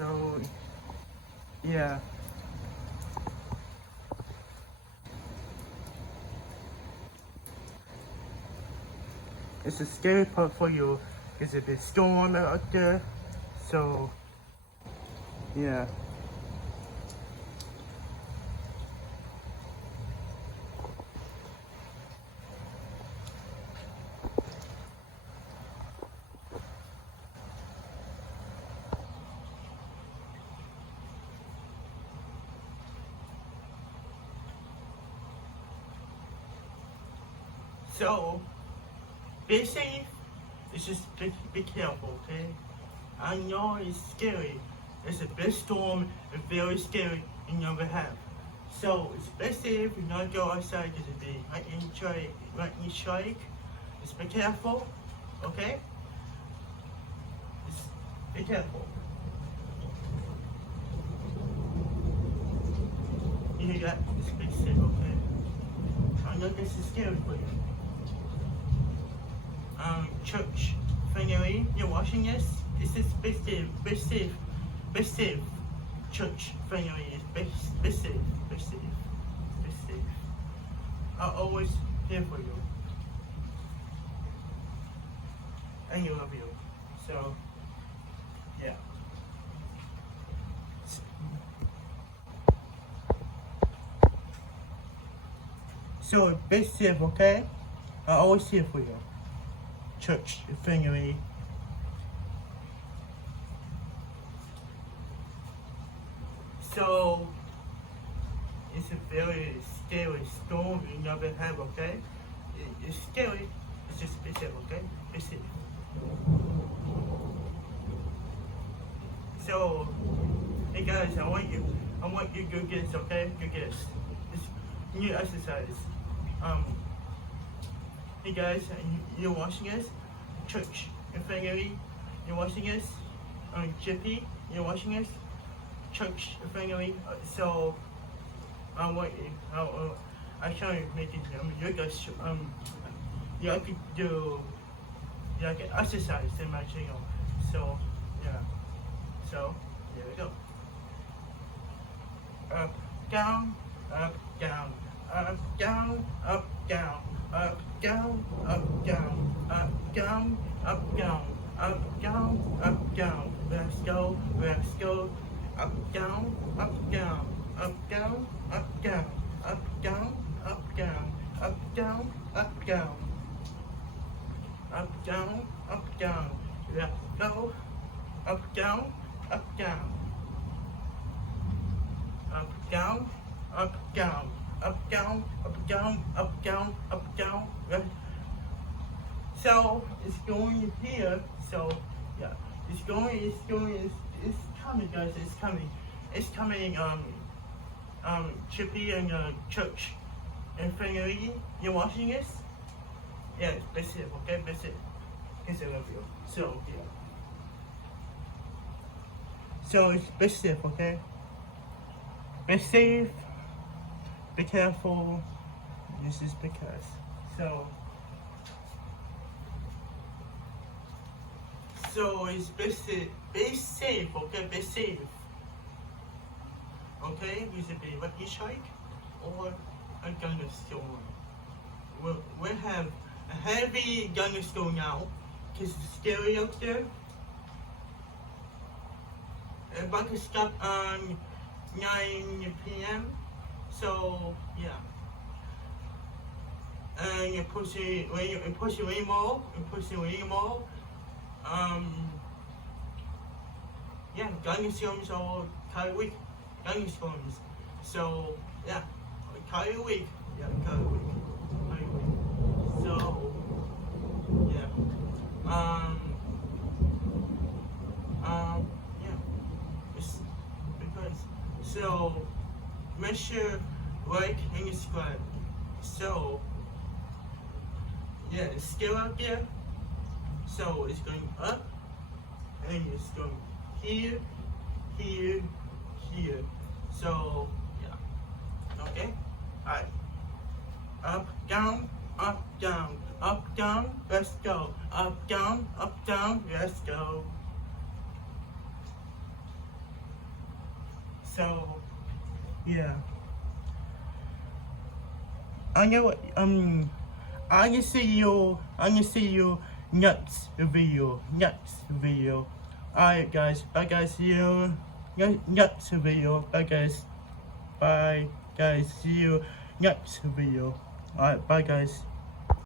So, yeah. It's a scary part for you. It's a big storm out there. So, yeah. So, be safe. It's just be careful, okay? I know it's scary. It's a big storm and very scary in your behalf. So, it's best safe. You not go outside because it'll be lightning strike. Just be careful, okay? Just be careful. You hear that? Just be safe, okay? I know this is scary for you. Church family, you're watching this? This is be safe, be safe, be safe. Church family, be safe, be safe, be safe. I'll always here for you. And you love you. So, yeah. So, be safe, okay? I'll always here for you. Church family. So, it's a very scary storm you never have, okay? It's scary. It's just be safe, okay? Be safe. So, hey guys, I want you to go get this, okay? Go get this. It's new exercise. Hey guys, you're watching us. Church and family, you're watching us. Jippy, you're watching us. Church and family. So I want you. I try to make it. You guys. Yeah, I could do. Yeah, I can exercise in my channel. So yeah. So here we go. Up, down, up, down, up, down, up, down. Up, down, up, down, up, down, up, down, up, down, up, down. Let's go, let's go. Up, down, up, down, up, down, up, down, up, down, up, down, up, down, up, down. Up, down, up, down. Let's go. Up, down, up, down. Up, down, up, down. Up, down, up, down, up, down, up, down. So it's going here. So yeah, it's coming, guys. It's coming. It's coming. Chippy and Church and family. You're watching this? Yeah, be safe, okay? Be safe. Because I love you. So yeah. So it's be safe, okay? Be safe. Be careful. This is because. So it's be safe, okay? Be safe. Okay? We should be lucky strike or a thunderstorm. We have a heavy thunderstorm now because it's scary out there. About to stop on 9 p.m. So yeah, and you're pushing more, yeah, thunderstorms are kind of weak. Thunderstorms. So yeah, kind of weak. Yeah, kind of weak. So yeah, yeah, it's because so. Make sure like and subscribe. So yeah, it's still out there. So it's going up and it's going here, here, here. So yeah. Okay? Alright. Up, down, up, down, up, down, let's go. Up, down, let's go. So yeah. I know I'm gonna see you next video. Alright guys, bye guys, see you next video. Bye guys. Bye guys, see you next video. Alright, bye guys.